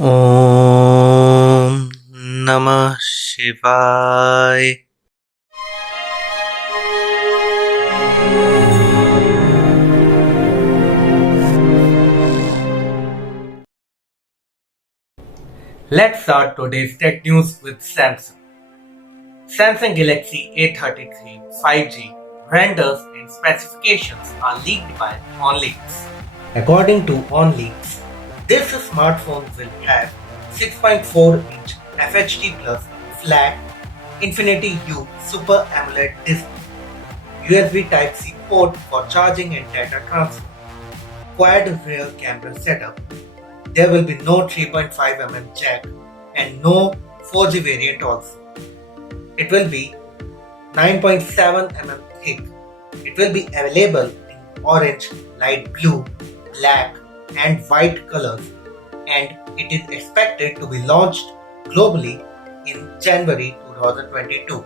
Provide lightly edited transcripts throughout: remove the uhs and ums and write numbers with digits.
Om Namah Shivaya. Let's start today's tech news with Samsung. Samsung Galaxy A33 5G renders and specifications are leaked by OnLeaks. According to OnLeaks, this smartphone will have 6.4-inch FHD Plus flat Infinity U Super AMOLED display, USB Type-C port for charging and data transfer, quad rear camera setup. There will be no 3.5mm jack and no 4G variant also. It will be 9.7mm thick. It will be available in orange, light blue, black and white colors, and it is expected to be launched globally in January 2022.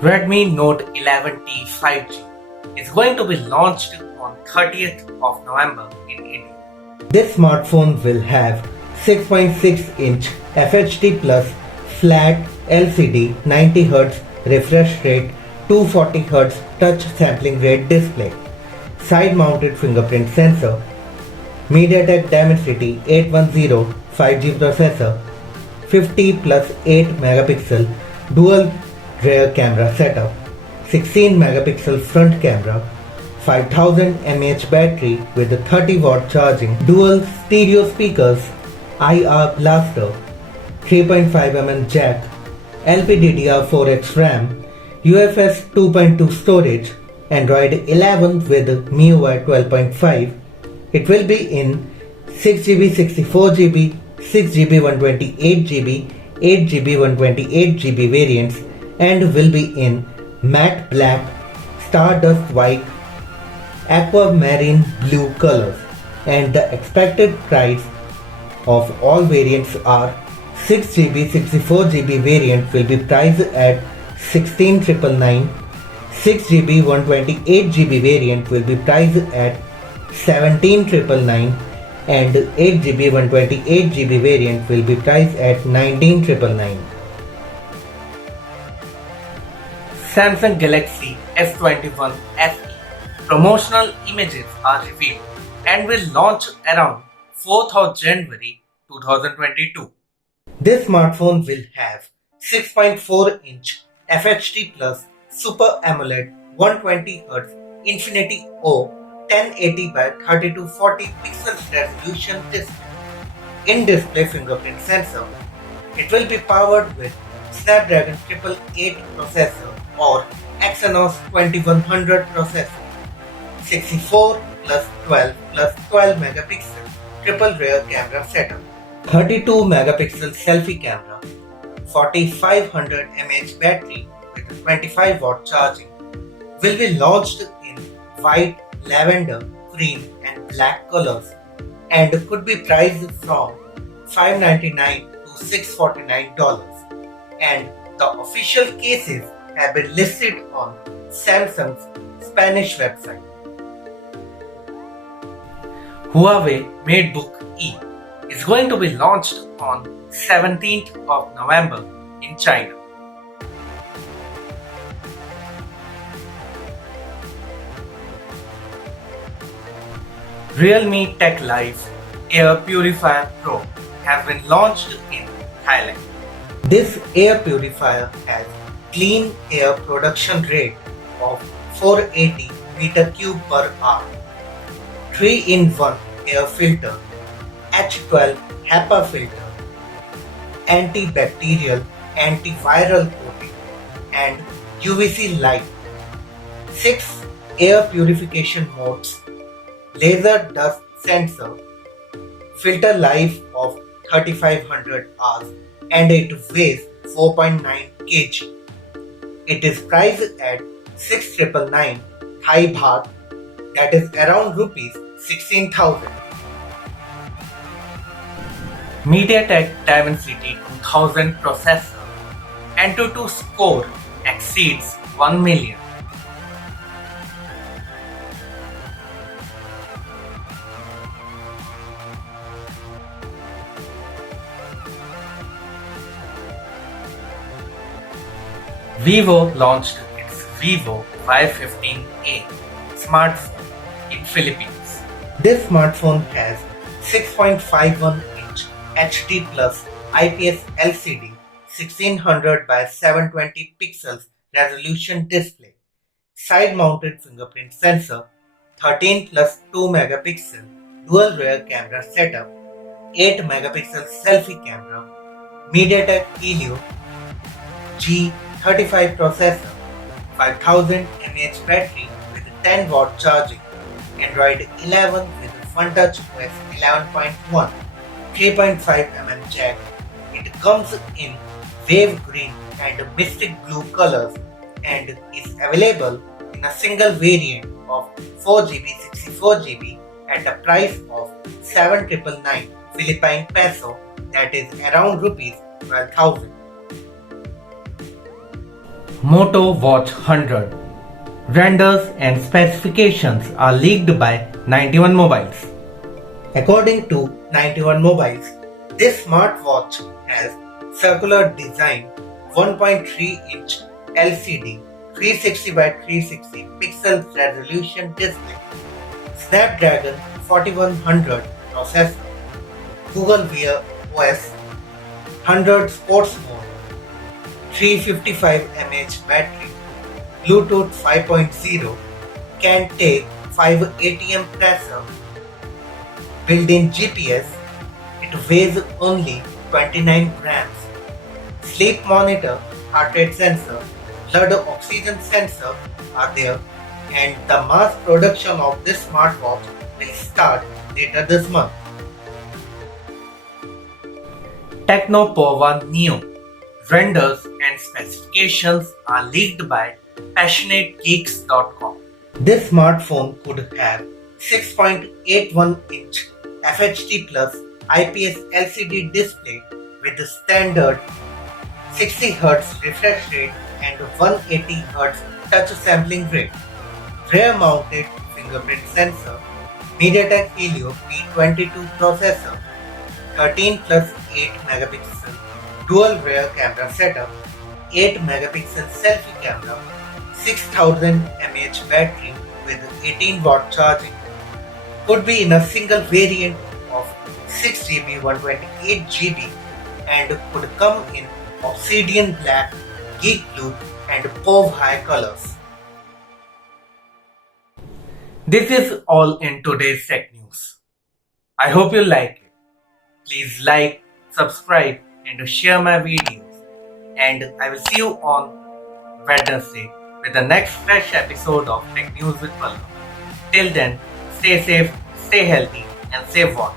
Redmi Note 11T 5G is going to be launched on 30th of November in India. This smartphone will have 6.6-inch FHD Plus flat LCD 90Hz refresh rate 240Hz touch sampling rate display, side-mounted fingerprint sensor, Mediatek Dimensity 810 5G processor, 50 plus 8 megapixel dual rear camera setup, 16 megapixel front camera, 5000 mAh battery with a 30-watt charging, dual stereo speakers, IR blaster, 3.5mm jack, LPDDR4X RAM, UFS 2.2 storage, Android 11 with MIUI 12.5. It will be in 6GB, 64GB, 6GB, 128GB, 8GB, 128GB variants and will be in matte black, stardust white, aquamarine blue colors, and the expected price of all variants are 6GB, 64GB variant will be priced at 16,999, 6GB, 128GB variant will be priced at 17,999 and 8GB, 128GB variant will be priced at 19,999. Samsung Galaxy S21 FE promotional images are revealed and will launch around 4th of January 2022. This smartphone will have 6.4-inch FHD Plus Super AMOLED 120Hz Infinity O 1080 by 3240 pixels resolution display, in-display fingerprint sensor. It will be powered with Snapdragon 888 processor or Exynos 2100 processor, 64 plus 12 plus 12 megapixel triple rear camera setup, 32 megapixel selfie camera, 4500 mAh battery with 25 watt charging, will be launched in white, lavender, green and black colors and could be priced from $599 to $649, and the official cases have been listed on Samsung's Spanish website. Huawei Matebook E is going to be launched on 17th of November in China. REALME TECHLIFE Air Purifier Pro has been launched in Thailand. This air purifier has clean air production rate of 480 meter cube per hour, 3-in-1 air filter, H12 HEPA filter, antibacterial, antiviral coating and UVC light, 6 air purification modes, laser dust sensor, filter life of 3500 hours and it weighs 4.9 kg. It is priced at 6,999 Thai baht, that is around rupees 16,000. Mediatek Dimensity 2000 processor ANTUTU score exceeds 1 million. Vivo launched its Vivo Y15A smartphone in Philippines. This smartphone has 6.51-inch HD plus IPS LCD 1600 by 720 pixels resolution display, side-mounted fingerprint sensor, 13 plus 2 megapixel dual rear camera setup, 8 megapixel selfie camera, Mediatek Helio G35 processor, 5000 mAh battery with 10 watt charging, Android 11 with FunTouch OS 11.1, 3.5 mm jack. It comes in wave green and mystic blue colors and is available in a single variant of 4GB 64GB at a price of 7,999 Philippine peso, that is around rupees 12,000. Moto Watch 100. Renders and specifications are leaked by 91 Mobiles. According to 91 Mobiles, this smartwatch has circular design, 1.3-inch LCD, 360 by 360 pixel resolution display, Snapdragon 4100 processor, Google Wear OS, 100 sports mode, 355 mAh battery, Bluetooth 5.0, can take 5 ATM pressure, built-in GPS, it weighs only 29 grams, sleep monitor, heart rate sensor, blood oxygen sensor are there, and the mass production of this smartwatch will start later this month. Tecno Pova Neo. Renders and specifications are leaked by PassionateGeeks.com. This smartphone could have 6.81-inch FHD plus IPS LCD display with a standard 60Hz refresh rate and 180Hz touch sampling rate, rear-mounted fingerprint sensor, Mediatek Helio P22 processor, 13 plus 8 megapixel dual rear camera setup, 8 megapixel selfie camera, 6000 mAh battery with 18 watt charging, could be in a single variant of 6GB 128GB and could come in obsidian black, geek blue and Pov high colors. This is all in today's tech news. I hope you like it. Please like, subscribe and share my videos, and I will see you on Wednesday with the next fresh episode of Tech News with Pallav. Till then, stay safe, stay healthy and save water.